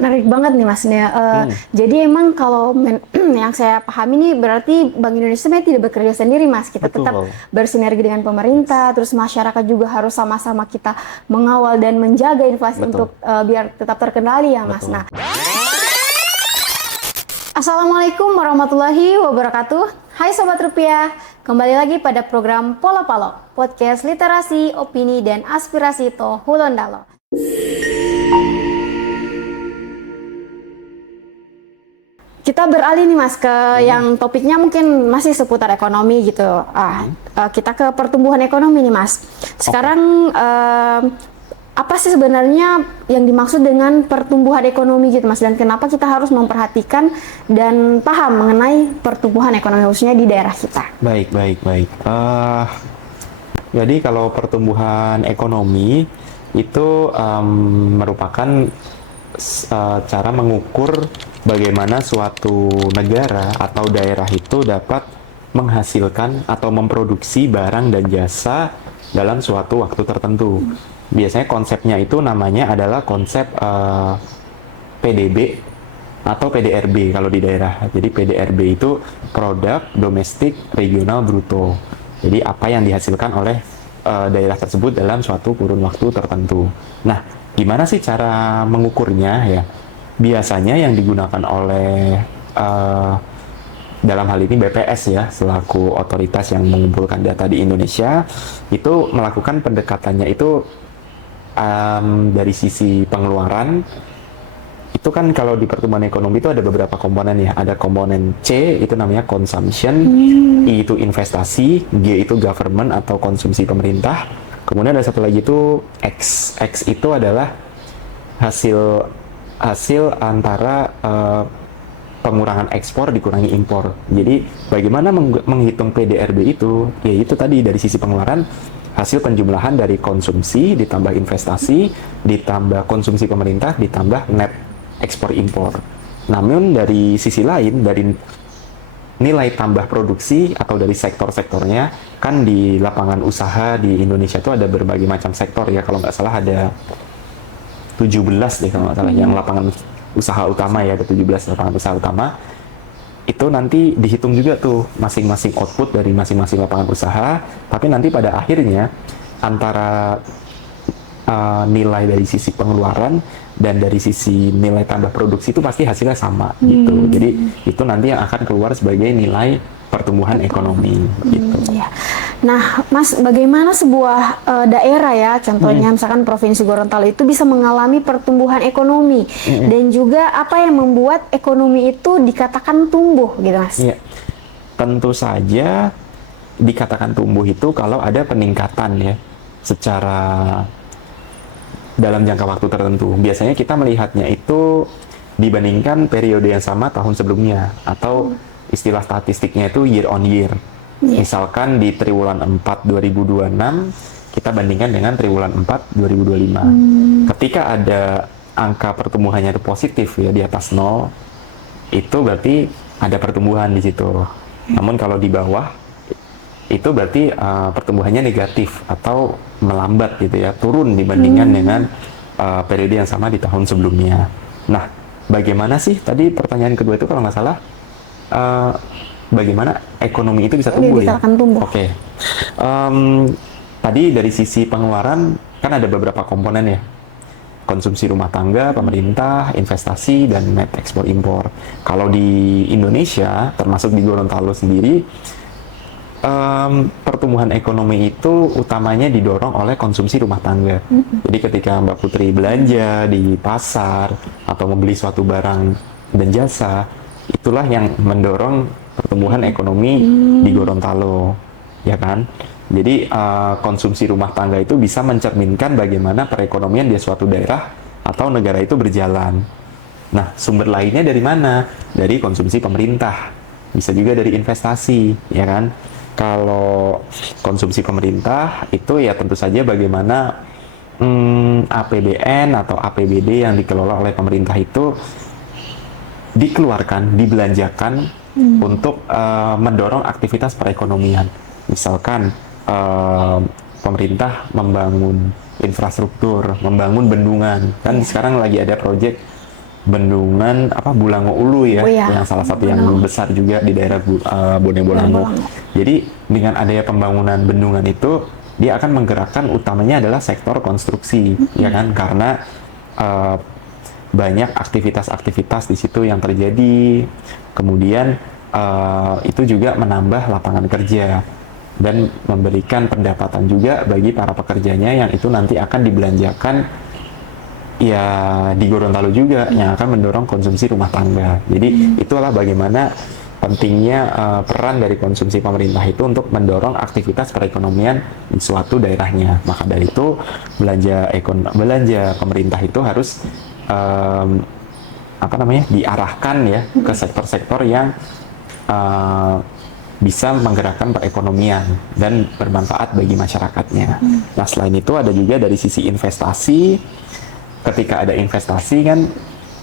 Menarik banget nih Mas. Jadi emang kalau yang saya pahami nih berarti Bank Indonesia sebenarnya tidak bekerja sendiri Mas. Kita tetap Betul. bersinergi dengan pemerintah, terus masyarakat juga harus sama-sama kita mengawal dan menjaga inflasi Betul. untuk biar tetap terkendali ya Mas. Nah, Betul. Assalamualaikum warahmatullahi wabarakatuh. Hai Sobat Rupiah, kembali lagi pada program Polo Palo, podcast literasi, opini, dan aspirasi to Hulondalo. Kita beralih nih Mas ke yang topiknya mungkin masih seputar ekonomi gitu. Kita ke pertumbuhan ekonomi nih Mas. Sekarang apa sih sebenarnya yang dimaksud dengan pertumbuhan ekonomi gitu Mas, dan kenapa kita harus memperhatikan dan paham mengenai pertumbuhan ekonomi khususnya di daerah kita? Baik, baik, baik. Jadi kalau pertumbuhan ekonomi itu merupakan cara mengukur bagaimana suatu negara atau daerah itu dapat menghasilkan atau memproduksi barang dan jasa dalam suatu waktu tertentu. Biasanya konsepnya itu namanya adalah konsep PDB atau PDRB kalau di daerah. Jadi PDRB itu produk domestik regional bruto. Jadi apa yang dihasilkan oleh daerah tersebut dalam suatu kurun waktu tertentu. Nah, gimana sih cara mengukurnya ya? Biasanya yang digunakan oleh dalam hal ini BPS ya, selaku otoritas yang mengumpulkan data di Indonesia, itu melakukan pendekatannya itu dari sisi pengeluaran. Itu kan kalau di pertumbuhan ekonomi itu ada beberapa komponen ya. Ada komponen C, itu namanya consumption, I itu investasi, G itu government atau konsumsi pemerintah. Kemudian ada satu lagi itu X. X itu adalah hasil antara pengurangan ekspor dikurangi impor. Jadi bagaimana menghitung PDRB itu? Ya itu tadi dari sisi pengeluaran, hasil penjumlahan dari konsumsi ditambah investasi ditambah konsumsi pemerintah ditambah net ekspor impor. Namun dari sisi lain, dari nilai tambah produksi atau dari sektor-sektornya, kan di lapangan usaha di Indonesia itu ada berbagai macam sektor ya. Kalau nggak salah ada 17 deh kalau nggak salah yang lapangan usaha utama ya, ada 17 lapangan usaha utama. Itu nanti dihitung juga tuh masing-masing output dari masing-masing lapangan usaha, tapi nanti pada akhirnya antara nilai dari sisi pengeluaran dan dari sisi nilai tambah produksi itu pasti hasilnya sama gitu. Jadi itu nanti yang akan keluar sebagai nilai pertumbuhan ekonomi gitu. Ya. Nah, Mas, bagaimana sebuah daerah ya, contohnya misalkan Provinsi Gorontalo itu bisa mengalami pertumbuhan ekonomi dan juga apa yang membuat ekonomi itu dikatakan tumbuh gitu, Mas? Ya, tentu saja dikatakan tumbuh itu kalau ada peningkatan ya secara dalam jangka waktu tertentu. Biasanya kita melihatnya itu dibandingkan periode yang sama tahun sebelumnya, atau istilah statistiknya itu year on year. Misalkan di triwulan 4 2026 kita bandingkan dengan triwulan 4 2025. Ketika ada angka pertumbuhannya itu positif ya, di atas 0, itu berarti ada pertumbuhan di situ. Namun kalau di bawah itu berarti pertumbuhannya negatif atau melambat gitu ya, turun dibandingkan dengan periode yang sama di tahun sebelumnya. Nah, bagaimana sih tadi pertanyaan kedua itu kalau nggak salah, bagaimana ekonomi itu bisa tumbuh ya? Tumbuh. Oke. Tadi dari sisi pengeluaran kan ada beberapa komponen ya. Konsumsi rumah tangga, pemerintah, investasi, dan net ekspor impor. Kalau di Indonesia, termasuk di Gorontalo sendiri, pertumbuhan ekonomi itu utamanya didorong oleh konsumsi rumah tangga. Jadi ketika Mbak Putri belanja di pasar atau membeli suatu barang dan jasa, itulah yang mendorong pertumbuhan ekonomi di Gorontalo, ya kan? Jadi konsumsi rumah tangga itu bisa mencerminkan bagaimana perekonomian di suatu daerah atau negara itu berjalan. Nah, sumber lainnya dari mana? Dari konsumsi pemerintah, bisa juga dari investasi, ya kan? Kalau konsumsi pemerintah itu ya tentu saja bagaimana APBN atau APBD yang dikelola oleh pemerintah itu dikeluarkan, dibelanjakan untuk mendorong aktivitas perekonomian. Misalkan pemerintah membangun infrastruktur, membangun bendungan. Kan sekarang lagi ada proyek bendungan Bulango Ulu ya, Oh iya, yang salah satu yang Bulango. besar juga di daerah Bone Bolango. Bolango. Jadi dengan adanya pembangunan bendungan itu, dia akan menggerakkan utamanya adalah sektor konstruksi, ya kan? Karena eh, banyak aktivitas-aktivitas di situ yang terjadi. Kemudian itu juga menambah lapangan kerja dan memberikan pendapatan juga bagi para pekerjanya, yang itu nanti akan dibelanjakan ya di Gorontalo juga, yang akan mendorong konsumsi rumah tangga. Jadi itulah bagaimana pentingnya peran dari konsumsi pemerintah itu untuk mendorong aktivitas perekonomian di suatu daerahnya. Maka dari itu belanja pemerintah itu harus diarahkan ya ke sektor-sektor yang bisa menggerakkan perekonomian dan bermanfaat bagi masyarakatnya. Nah, selain itu ada juga dari sisi investasi. Ketika ada investasi kan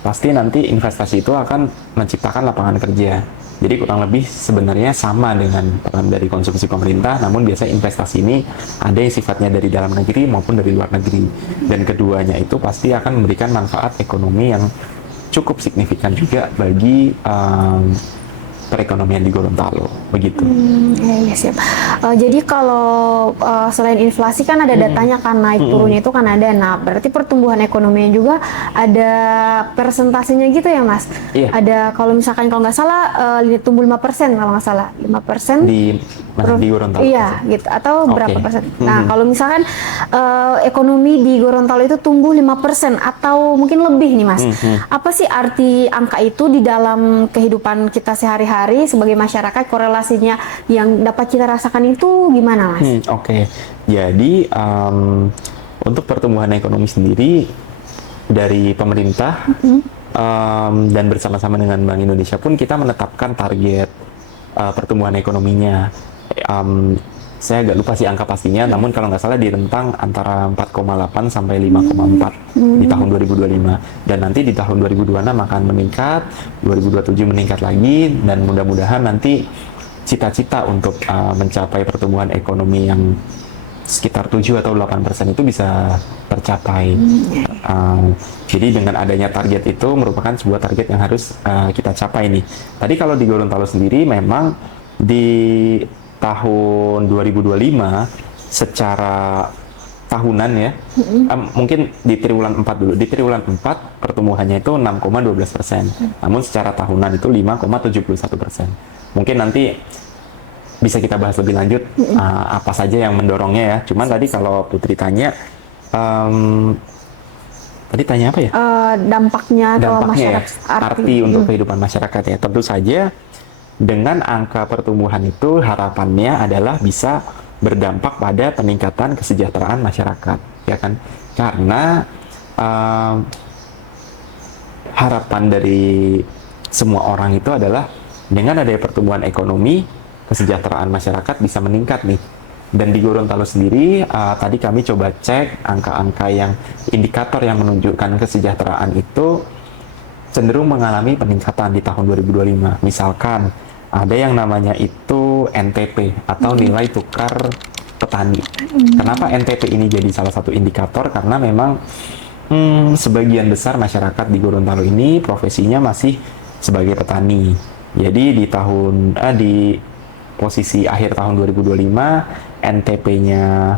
pasti nanti investasi itu akan menciptakan lapangan kerja. Jadi kurang lebih sebenarnya sama dengan peran dari konsumsi pemerintah, namun biasanya investasi ini ada yang sifatnya dari dalam negeri maupun dari luar negeri. Dan keduanya itu pasti akan memberikan manfaat ekonomi yang cukup signifikan juga bagi perekonomian di Gorontalo, begitu. Iya siap. Jadi kalau selain inflasi kan ada datanya kan naik turunnya itu kan ada. Nah, berarti pertumbuhan ekonominya juga ada persentasenya gitu ya, Mas? Iya. Ada kalau misalkan kalau nggak salah tumbuh 5% kalau nggak salah 5%. Di Gorontalo. Iya, gitu. Atau berapa Oke. persen? Nah, kalau misalkan ekonomi di Gorontalo itu tumbuh 5% atau mungkin lebih nih, Mas. Apa sih arti angka itu di dalam kehidupan kita sehari-hari sebagai masyarakat, korelasinya yang dapat kita rasakan itu gimana, Mas? Oke. Jadi untuk pertumbuhan ekonomi sendiri dari pemerintah dan bersama-sama dengan Bank Indonesia pun kita menetapkan target pertumbuhan ekonominya. Saya agak lupa sih angka pastinya, namun kalau nggak salah di rentang antara 4,8 sampai 5,4 di tahun 2025. Dan nanti di tahun 2026 akan meningkat, 2027 meningkat lagi, dan mudah-mudahan nanti cita-cita untuk mencapai pertumbuhan ekonomi yang sekitar 7 atau 8% itu bisa tercapai. Jadi dengan adanya target itu merupakan sebuah target yang harus kita capai nih. Tadi kalau di Gorontalo sendiri memang di tahun 2025 secara tahunan ya, mungkin di triwulan 4 dulu. Di triwulan 4 pertumbuhannya itu 6,12%. Namun secara tahunan itu 5,71%. Mungkin nanti bisa kita bahas lebih lanjut apa saja yang mendorongnya ya. Cuman tadi kalau Putri tanya, tadi tanya apa ya? Dampaknya ke Dampaknya ya, masyarakat, arti untuk kehidupan masyarakat ya. Tentu saja dengan angka pertumbuhan itu harapannya adalah bisa berdampak pada peningkatan kesejahteraan masyarakat, ya kan? Karena harapan dari semua orang itu adalah dengan adanya pertumbuhan ekonomi, kesejahteraan masyarakat bisa meningkat nih. Dan di Gorontalo sendiri, tadi kami coba cek angka-angka yang indikator yang menunjukkan kesejahteraan itu cenderung mengalami peningkatan di tahun 2025. Misalkan ada yang namanya itu NTP atau nilai tukar petani. Kenapa NTP ini jadi salah satu indikator? Karena memang sebagian besar masyarakat di Gorontalo ini profesinya masih sebagai petani. Jadi di posisi akhir tahun 2025 NTP-nya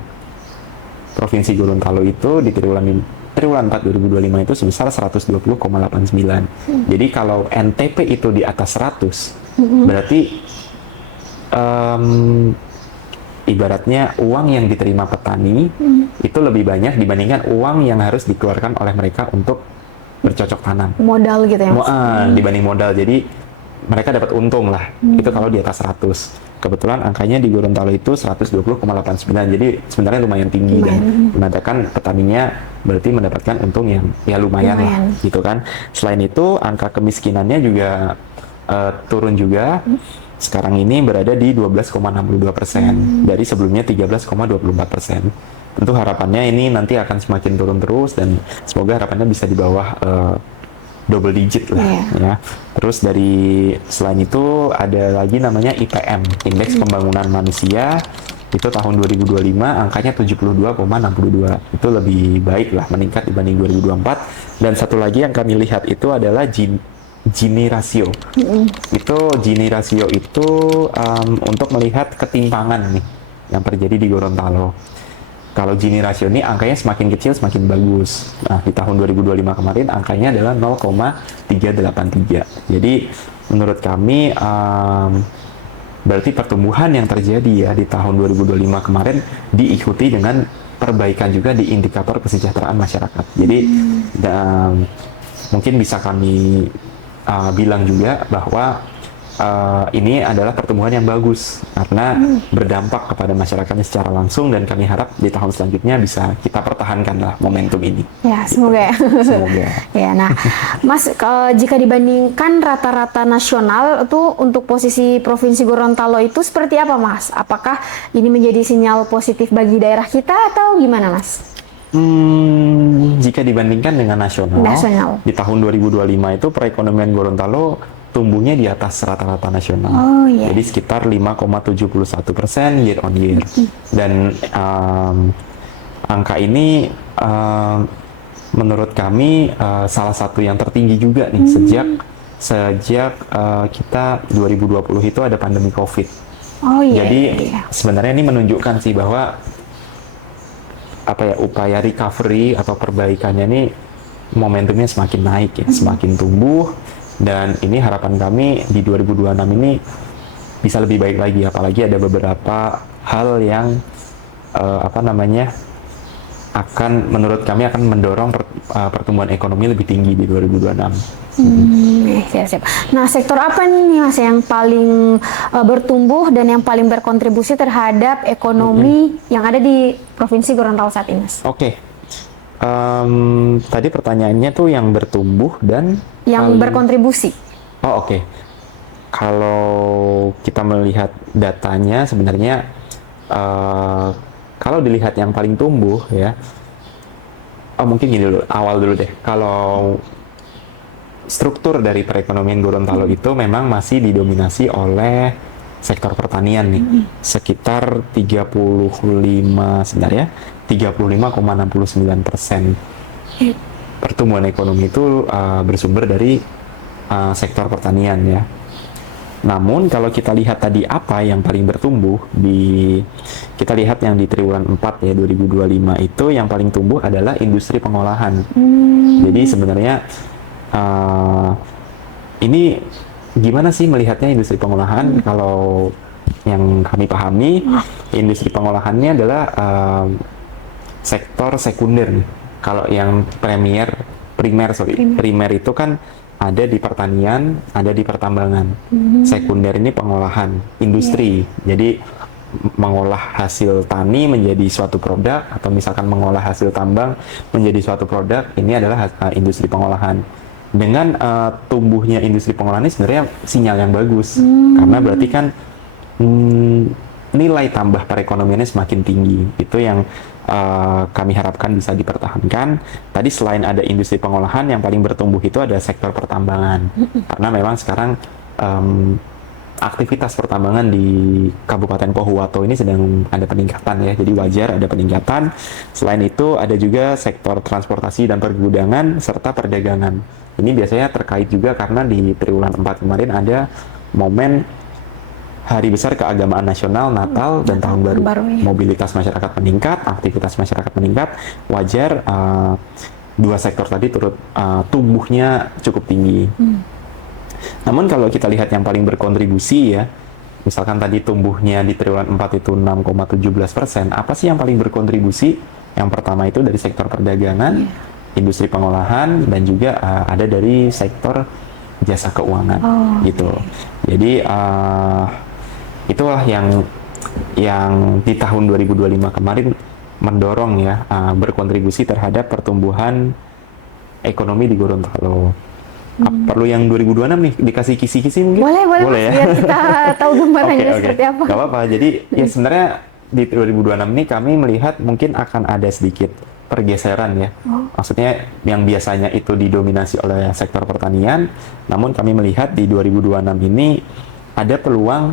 Provinsi Gorontalo itu di triwulan 4 2025 itu sebesar 120,89. Jadi kalau NTP itu di atas 100 berarti ibaratnya uang yang diterima petani itu lebih banyak dibandingkan uang yang harus dikeluarkan oleh mereka untuk bercocok tanam. modal gitu ya, Mas? Dibanding modal, jadi mereka dapat untung lah. Itu kalau di atas 100. Kebetulan angkanya di Gorontalo itu 120,89. Jadi sebenarnya lumayan tinggi dan menandakan petaninya berarti mendapatkan untung yang ya lumayan lah gitu kan. Selain itu angka kemiskinannya juga turun juga. Sekarang ini berada di 12,62% dari sebelumnya 13,24%. Tentu harapannya ini nanti akan semakin turun terus dan semoga harapannya bisa di bawah double digit lah ya. Terus selain itu ada lagi namanya IPM, Indeks Pembangunan Manusia. Itu tahun 2025 angkanya 72,62. Itu lebih baik lah, meningkat dibanding 2024. Dan satu lagi yang kami lihat itu adalah Gini rasio. Itu Gini rasio itu untuk melihat ketimpangan nih yang terjadi di Gorontalo. Kalau Gini rasio ini angkanya semakin kecil semakin bagus. Nah, di tahun 2025 kemarin angkanya adalah 0,383. Jadi menurut kami berarti pertumbuhan yang terjadi ya di tahun 2025 kemarin diikuti dengan perbaikan juga di indikator kesejahteraan masyarakat. Jadi mungkin bisa kami bilang juga bahwa ini adalah pertumbuhan yang bagus karena berdampak kepada masyarakatnya secara langsung, dan kami harap di tahun selanjutnya bisa kita pertahankan lah momentum ini. Ya, semoga ya. Semoga. Ya, nah, Mas, jika dibandingkan rata-rata nasional itu untuk posisi Provinsi Gorontalo itu seperti apa, Mas? Apakah ini menjadi sinyal positif bagi daerah kita atau gimana, Mas? Jika dibandingkan dengan nasional, di tahun 2025 itu perekonomian Gorontalo tumbuhnya di atas rata-rata nasional. Jadi sekitar 5,71% year on year. Dan angka ini menurut kami salah satu yang tertinggi juga nih sejak kita 2020 itu ada pandemi COVID. Jadi sebenarnya ini menunjukkan sih bahwa upaya recovery atau perbaikannya ini momentumnya semakin naik ya, semakin tumbuh. Dan ini harapan kami di 2026 ini bisa lebih baik lagi, apalagi ada beberapa hal yang menurut kami akan mendorong pertumbuhan ekonomi lebih tinggi di 2026. Siap. Nah, sektor apa nih, Mas, yang paling bertumbuh dan yang paling berkontribusi terhadap ekonomi yang ada di Provinsi Gorontalo saat ini, Mas? Tadi pertanyaannya tuh yang bertumbuh dan yang berkontribusi. Kalau kita melihat datanya sebenarnya kalau dilihat yang paling tumbuh ya, mungkin gini dulu, awal dulu deh. Kalau struktur dari perekonomian Gorontalo itu memang masih didominasi oleh sektor pertanian nih, sekitar 35,69% pertumbuhan ekonomi itu bersumber dari sektor pertanian ya. Namun kalau kita lihat tadi apa yang paling bertumbuh, kita lihat yang di triwulan 4 ya 2025 itu yang paling tumbuh adalah industri pengolahan. Jadi sebenarnya ini gimana sih melihatnya industri pengolahan? Kalau yang kami pahami, industri pengolahannya adalah sektor sekunder nih. Kalau yang primer itu kan ada di pertanian, ada di pertambangan. Sekunder ini pengolahan industri. Jadi mengolah hasil tani menjadi suatu produk, atau misalkan mengolah hasil tambang menjadi suatu produk, ini adalah industri pengolahan. Dengan tumbuhnya industri pengolahan ini sebenarnya sinyal yang bagus, karena berarti kan nilai tambah perekonomiannya semakin tinggi. Itu yang kami harapkan bisa dipertahankan. Tadi selain ada industri pengolahan, yang paling bertumbuh itu ada sektor pertambangan, karena memang sekarang aktivitas pertambangan di Kabupaten Pohuwato ini sedang ada peningkatan ya, jadi wajar ada peningkatan. Selain itu ada juga sektor transportasi dan pergudangan serta perdagangan. Ini biasanya terkait juga karena di triwulan 4 kemarin ada momen Hari Besar Keagamaan Nasional, Natal, dan Tahun Baru. Mobilitas masyarakat meningkat, aktivitas masyarakat meningkat, wajar dua sektor tadi turut tumbuhnya cukup tinggi. Namun kalau kita lihat yang paling berkontribusi ya, misalkan tadi tumbuhnya di triwulan 4 itu 6,17%, apa sih yang paling berkontribusi? Yang pertama itu dari sektor perdagangan, industri pengolahan, dan juga ada dari sektor jasa keuangan gitu. Jadi itulah yang di tahun 2025 kemarin mendorong ya, berkontribusi terhadap pertumbuhan ekonomi di Gorontalo. Perlu yang 2026 nih dikasih kisi-kisi mungkin? Boleh ya? Biar kita tahu gambarannya seperti apa. Gak apa-apa. Jadi ya sebenarnya di 2026 ini kami melihat mungkin akan ada sedikit pergeseran ya. Maksudnya yang biasanya itu didominasi oleh sektor pertanian, namun kami melihat di 2026 ini ada peluang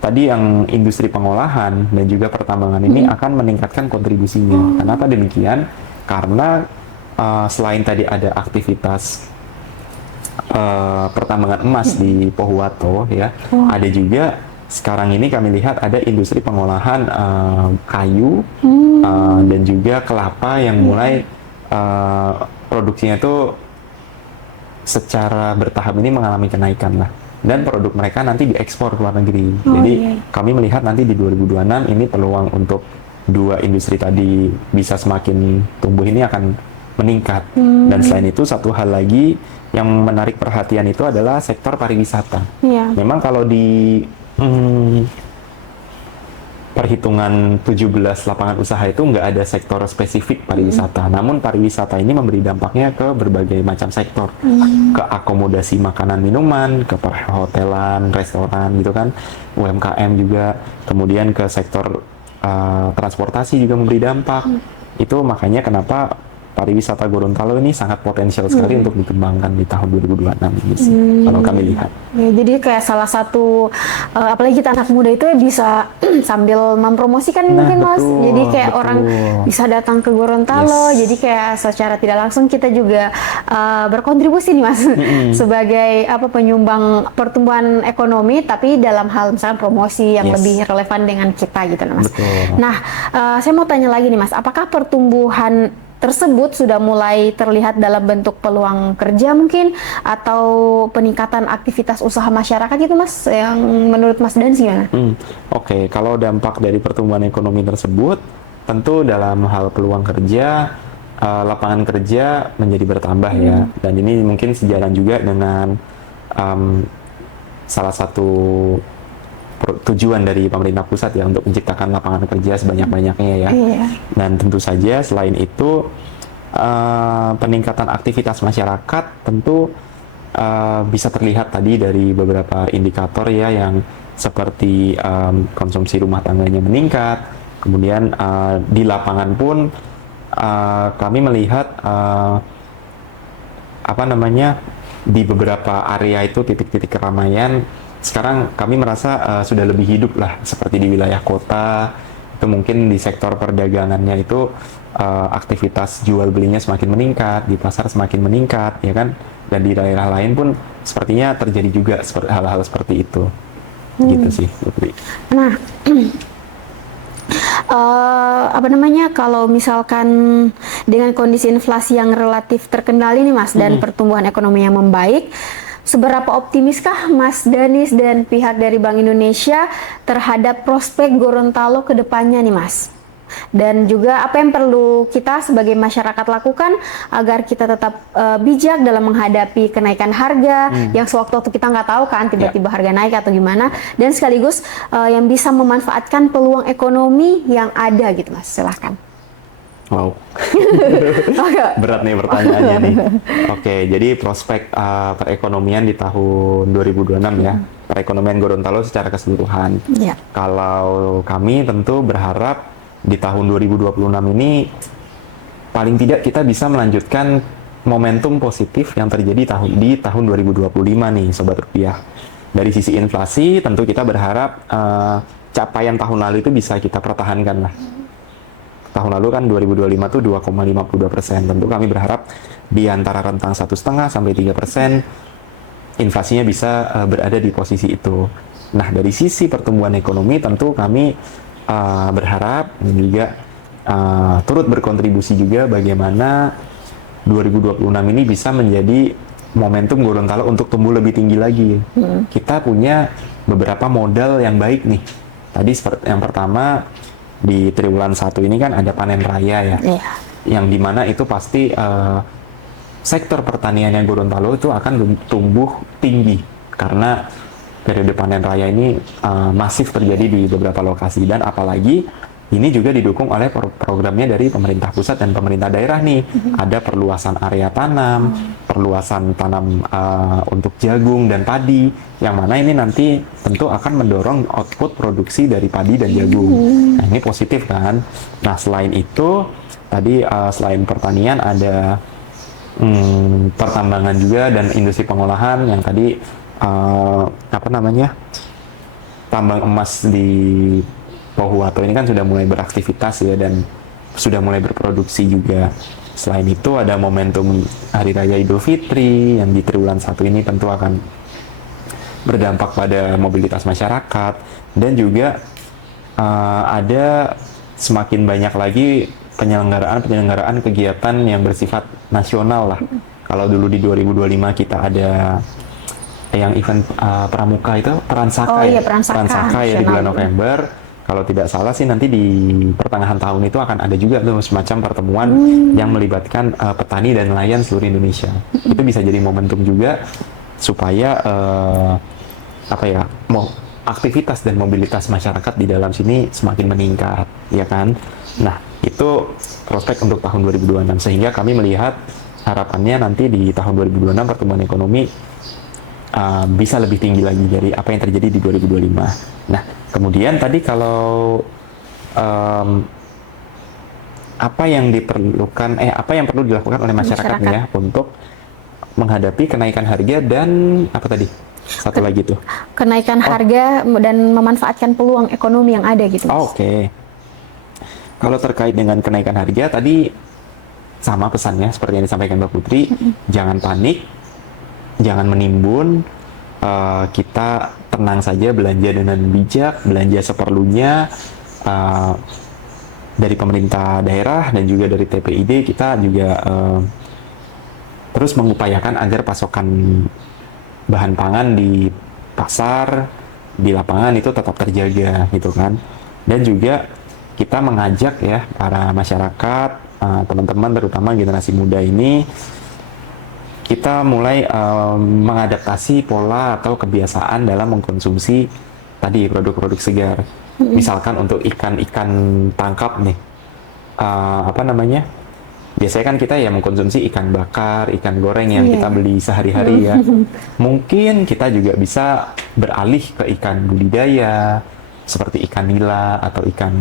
tadi yang industri pengolahan dan juga pertambangan ini akan meningkatkan kontribusinya. Kenapa demikian? Karena selain tadi ada aktivitas pertambangan emas di Pohuwato ya, ada juga sekarang ini kami lihat ada industri pengolahan kayu dan juga kelapa yang mulai produksinya itu secara bertahap ini mengalami kenaikan lah, dan produk mereka nanti diekspor ke luar negeri. Jadi kami melihat nanti di 2026 ini peluang untuk dua industri tadi bisa semakin tumbuh ini akan meningkat. Dan selain itu satu hal lagi yang menarik perhatian itu adalah sektor pariwisata. Memang kalau di perhitungan 17 lapangan usaha itu nggak ada sektor spesifik pariwisata. Namun pariwisata ini memberi dampaknya ke berbagai macam sektor. Ke akomodasi makanan minuman, ke perhotelan, restoran gitu kan, UMKM juga. Kemudian ke sektor transportasi juga memberi dampak. Itu makanya kenapa pariwisata Gorontalo ini sangat potensial sekali untuk dikembangkan di tahun 2026 ini sih, kalau kami lihat. Ya, jadi kayak salah satu, apalagi kita anak muda itu bisa sambil mempromosikan mungkin Mas. Jadi kayak orang bisa datang ke Gorontalo, jadi kayak secara tidak langsung kita juga berkontribusi nih Mas sebagai penyumbang pertumbuhan ekonomi, tapi dalam hal misalnya promosi yang lebih relevan dengan kita gitu Mas. Nah, saya mau tanya lagi nih Mas, apakah pertumbuhan tersebut sudah mulai terlihat dalam bentuk peluang kerja mungkin atau peningkatan aktivitas usaha masyarakat gitu Mas, yang menurut Mas Dan gimana? Oke, kalau dampak dari pertumbuhan ekonomi tersebut tentu dalam hal peluang kerja, lapangan kerja menjadi bertambah ya, dan ini mungkin sejalan juga dengan salah satu tujuan dari pemerintah pusat ya untuk menciptakan lapangan kerja sebanyak-banyaknya ya. Dan tentu saja selain itu peningkatan aktivitas masyarakat tentu bisa terlihat tadi dari beberapa indikator ya, yang seperti konsumsi rumah tangganya meningkat. Kemudian di lapangan pun kami melihat di beberapa area itu titik-titik keramaian sekarang kami merasa sudah lebih hidup lah, seperti di wilayah kota itu mungkin di sektor perdagangannya itu aktivitas jual belinya semakin meningkat, di pasar semakin meningkat ya kan, dan di daerah lain pun sepertinya terjadi juga hal-hal seperti itu. Gitu sih Putri. Nah kalau misalkan dengan kondisi inflasi yang relatif terkendali nih Mas, dan pertumbuhan ekonomi yang membaik, seberapa optimiskah Mas Danis dan pihak dari Bank Indonesia terhadap prospek Gorontalo ke depannya nih Mas? Dan juga apa yang perlu kita sebagai masyarakat lakukan agar kita tetap bijak dalam menghadapi kenaikan harga yang sewaktu-waktu kita nggak tahu kan, tiba-tiba harga naik atau gimana, dan sekaligus yang bisa memanfaatkan peluang ekonomi yang ada gitu Mas, silahkan. Wow, berat nih pertanyaannya nih. Oke, jadi prospek perekonomian di tahun 2026 ya, perekonomian Gorontalo secara keseluruhan. Kalau kami tentu berharap di tahun 2026 ini paling tidak kita bisa melanjutkan momentum positif yang terjadi di tahun 2025 nih Sobat Rupiah. Dari sisi inflasi tentu kita berharap capaian tahun lalu itu bisa kita pertahankan lah. Tahun lalu kan 2025 itu 2,52%. Tentu kami berharap di antara rentang 1,5 sampai 3% inflasinya bisa berada di posisi itu. Nah, dari sisi pertumbuhan ekonomi tentu kami berharap dan juga turut berkontribusi juga bagaimana 2026 ini bisa menjadi momentum Gorontalo untuk tumbuh lebih tinggi lagi. Kita punya beberapa modal yang baik nih. Tadi seperti yang pertama, di triwulan 1 ini kan ada panen raya ya, yang dimana itu pasti sektor pertanian yang Gorontalo itu akan tumbuh tinggi karena periode panen raya ini masif terjadi di beberapa lokasi, dan apalagi ini juga didukung oleh programnya dari pemerintah pusat dan pemerintah daerah nih. Ada perluasan area tanam, perluasan tanam untuk jagung dan padi, yang mana ini nanti tentu akan mendorong output produksi dari padi dan jagung. Nah, ini positif kan. Nah, selain itu tadi selain pertanian ada pertambangan juga dan industri pengolahan yang tadi tambang emas di Pohuwato ini kan sudah mulai beraktivitas ya, dan sudah mulai berproduksi juga. Selain itu ada momentum Hari Raya Idul Fitri yang di triwulan 1 ini tentu akan berdampak pada mobilitas masyarakat, dan juga ada semakin banyak lagi penyelenggaraan kegiatan yang bersifat nasional lah. Kalau dulu di 2025 kita ada yang event pramuka itu Peransaka ya, Peransaka ya di bulan November. Kalau tidak salah sih nanti di pertengahan tahun itu akan ada juga tuh semacam pertemuan yang melibatkan petani dan nelayan seluruh Indonesia. Itu bisa jadi momentum juga supaya aktivitas dan mobilitas masyarakat di dalam sini semakin meningkat, ya kan? Nah, itu prospek untuk tahun 2026, sehingga kami melihat harapannya nanti di tahun 2026 pertumbuhan ekonomi bisa lebih tinggi lagi dari apa yang terjadi di 2025. Nah, kemudian tadi kalau apa yang perlu dilakukan oleh masyarakat ya untuk menghadapi kenaikan harga dan apa tadi? Satu lagi tuh. Kenaikan harga dan memanfaatkan peluang ekonomi yang ada gitu. Oke. Kalau terkait dengan kenaikan harga tadi sama pesannya seperti yang disampaikan Mbak Putri, jangan panik, jangan menimbun, kita tenang saja, belanja dengan bijak, belanja seperlunya. Dari pemerintah daerah dan juga dari TPID kita juga terus mengupayakan agar pasokan bahan pangan di pasar, di lapangan itu tetap terjaga gitu kan. Dan juga kita mengajak ya para masyarakat, teman-teman terutama generasi muda ini, kita mulai mengadaptasi pola atau kebiasaan dalam mengkonsumsi tadi produk-produk segar. Misalkan untuk ikan-ikan tangkap nih, biasanya kan kita ya mengkonsumsi ikan bakar, ikan goreng yang kita beli sehari-hari ya. Mungkin kita juga bisa beralih ke ikan budidaya seperti ikan nila atau ikan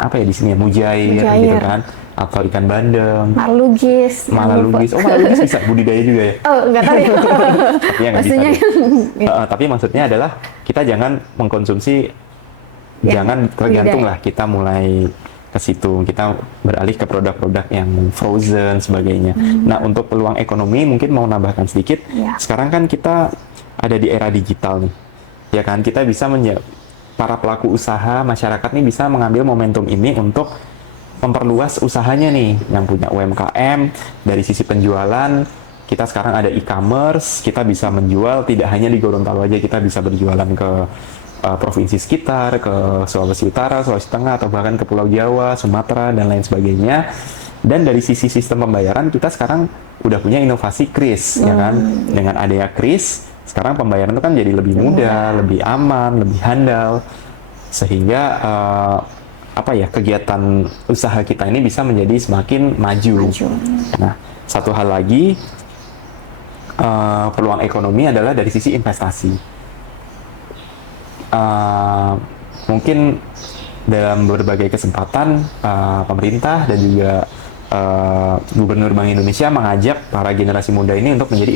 di sini ya, mujair gitu kan, atau ikan bandeng, Malalugis. Malalugis bisa budidaya juga ya? Oh, nggak tahu ya. Tapi ya nggak bisa. Tapi maksudnya adalah kita jangan mengkonsumsi, jangan tergantung lah, kita mulai ke situ, kita beralih ke produk-produk yang frozen sebagainya. Nah, untuk peluang ekonomi mungkin mau nambahkan sedikit. Sekarang kan kita ada di era digital nih, ya kan, kita bisa para pelaku usaha masyarakat nih bisa mengambil momentum ini untuk memperluas usahanya nih, yang punya UMKM. Dari sisi penjualan, kita sekarang ada e-commerce, kita bisa menjual tidak hanya di Gorontalo aja, kita bisa berjualan ke provinsi sekitar, ke Sulawesi Utara, Sulawesi Tengah, atau bahkan ke Pulau Jawa, Sumatera, dan lain sebagainya. Dan dari sisi sistem pembayaran, kita sekarang udah punya inovasi KRIS, ya kan? Dengan adanya KRIS, sekarang pembayaran itu kan jadi lebih mudah, lebih aman, lebih handal, sehingga kegiatan usaha kita ini bisa menjadi semakin maju. Nah, satu hal lagi, peluang ekonomi adalah dari sisi investasi. Mungkin dalam berbagai kesempatan pemerintah dan juga Gubernur Bank Indonesia mengajak para generasi muda ini untuk menjadi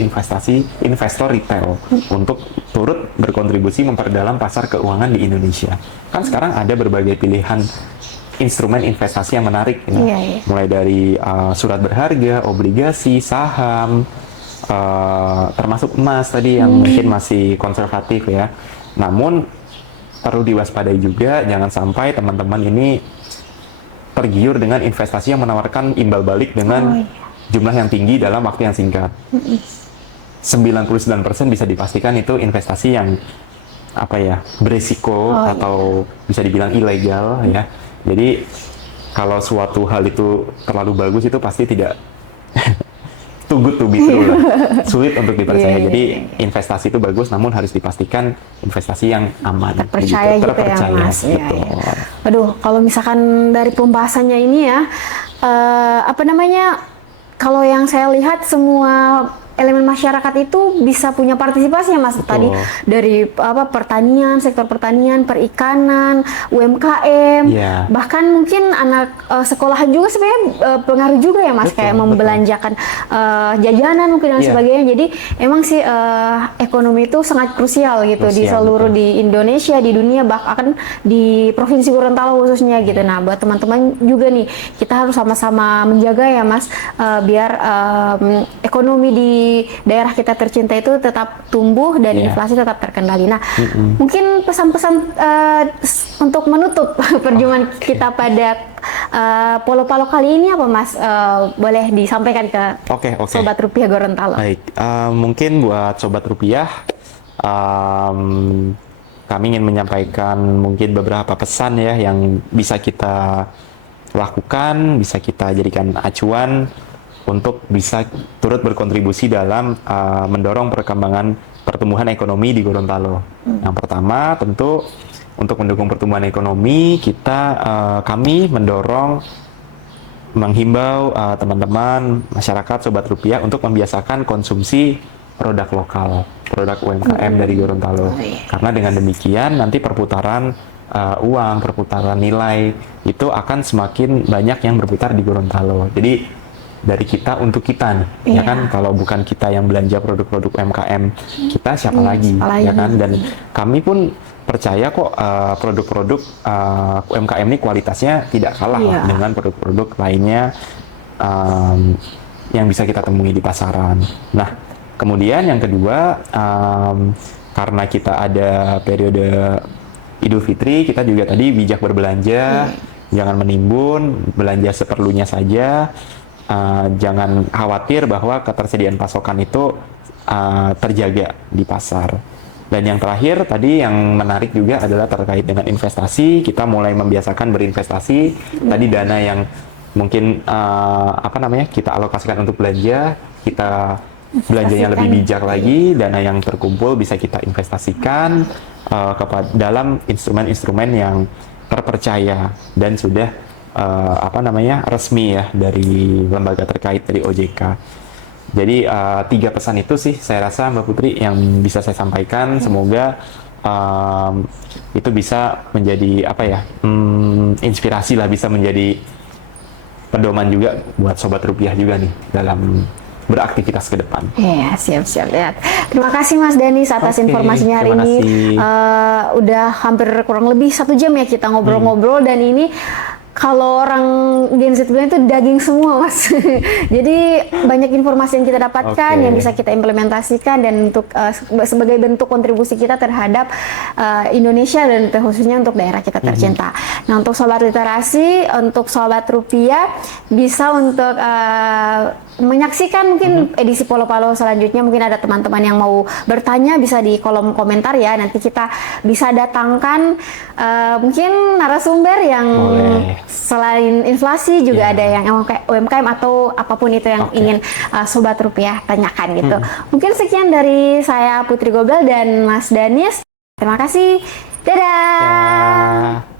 investor retail untuk turut berkontribusi memperdalam pasar keuangan di Indonesia. Kan sekarang ada berbagai pilihan instrumen investasi yang menarik, mulai dari surat berharga, obligasi, saham, termasuk emas tadi yang mungkin masih konservatif ya. Namun perlu diwaspadai juga, jangan sampai teman-teman ini tergiur dengan investasi yang menawarkan imbal balik dengan jumlah yang tinggi dalam waktu yang singkat. 99% bisa dipastikan itu investasi yang beresiko atau bisa dibilang ilegal ya. Jadi kalau suatu hal itu terlalu bagus, itu pasti tidak too good to be true lah. Sulit untuk dipercaya. Jadi investasi itu bagus, namun harus dipastikan investasi yang aman, terpercaya gitu ya, Mas. Gitu. Aduh, kalau misalkan dari pembahasannya ini ya, kalau yang saya lihat semua elemen masyarakat itu bisa punya partisipasi ya Mas. Betul. Tadi dari pertanian, sektor pertanian, perikanan, UMKM, Iya. bahkan mungkin anak sekolahan juga sebenarnya pengaruh juga ya Mas, Betul, kayak betul. membelanjakan jajanan mungkin dan Iya. sebagainya. Jadi emang sih ekonomi itu sangat krusial gitu di Krusial, seluruh betul. di Indonesia, di dunia, bahkan di Provinsi Gorontalo khususnya gitu. Nah, buat teman-teman juga nih, kita harus sama-sama menjaga ya Mas, biar ekonomi di daerah kita tercinta itu tetap tumbuh dan Iya. inflasi tetap terkendali. Nah, mungkin pesan-pesan untuk menutup perjumpaan kita pada Polo-Palo kali ini apa Mas? Boleh disampaikan ke Oke. Sobat Rupiah Gorontalo. Baik, mungkin buat Sobat Rupiah, kami ingin menyampaikan mungkin beberapa pesan ya yang bisa kita lakukan, bisa kita jadikan acuan untuk bisa turut berkontribusi dalam mendorong perkembangan pertumbuhan ekonomi di Gorontalo. Yang pertama tentu untuk mendukung pertumbuhan ekonomi, kami menghimbau teman-teman masyarakat Sobat Rupiah untuk membiasakan konsumsi produk lokal, produk UMKM dari Gorontalo. Karena dengan demikian nanti perputaran uang, perputaran nilai itu akan semakin banyak yang berputar di Gorontalo. Jadi dari kita untuk kita nih, ya kan? Kalau bukan kita yang belanja produk-produk UMKM kita, siapa lagi, ya kan? Dan kami pun percaya kok produk-produk UMKM ini kualitasnya tidak kalah lah dengan produk-produk lainnya yang bisa kita temui di pasaran. Nah, kemudian yang kedua, karena kita ada periode Idul Fitri, kita juga tadi bijak berbelanja, jangan menimbun, belanja seperlunya saja. Jangan khawatir bahwa ketersediaan pasokan itu terjaga di pasar. Dan yang terakhir tadi yang menarik juga adalah terkait dengan investasi. Kita mulai membiasakan berinvestasi. Tadi dana yang mungkin kita alokasikan untuk belanja, kita belanjanya lebih bijak lagi. Dana yang terkumpul bisa kita investasikan dalam instrumen-instrumen yang terpercaya dan sudah resmi ya dari lembaga terkait dari OJK. Jadi 3 pesan itu sih saya rasa Mbak Putri yang bisa saya sampaikan. Semoga itu bisa menjadi inspirasi lah, bisa menjadi pedoman juga buat Sobat Rupiah juga nih dalam beraktivitas ke depan. Iya, siap-siap ya. Terima kasih Mas Danis atas informasinya hari ini. Udah hampir kurang lebih 1 jam ya kita ngobrol-ngobrol, dan ini kalau orang Gen Z bilang itu daging semua Mas. Jadi banyak informasi yang kita dapatkan yang bisa kita implementasikan, dan untuk sebagai bentuk kontribusi kita terhadap Indonesia dan khususnya untuk daerah kita tercinta. Nah, untuk Sobat Literasi, untuk Sobat Rupiah bisa untuk menyaksikan mungkin edisi Polo-Palo selanjutnya. Mungkin ada teman-teman yang mau bertanya, bisa di kolom komentar ya. Nanti kita bisa datangkan mungkin narasumber yang selain inflasi juga ada yang UMKM atau apapun itu yang ingin Sobat Rupiah tanyakan gitu. Mungkin sekian dari saya Putri Gobel dan Mas Danis. Terima kasih. Dadah.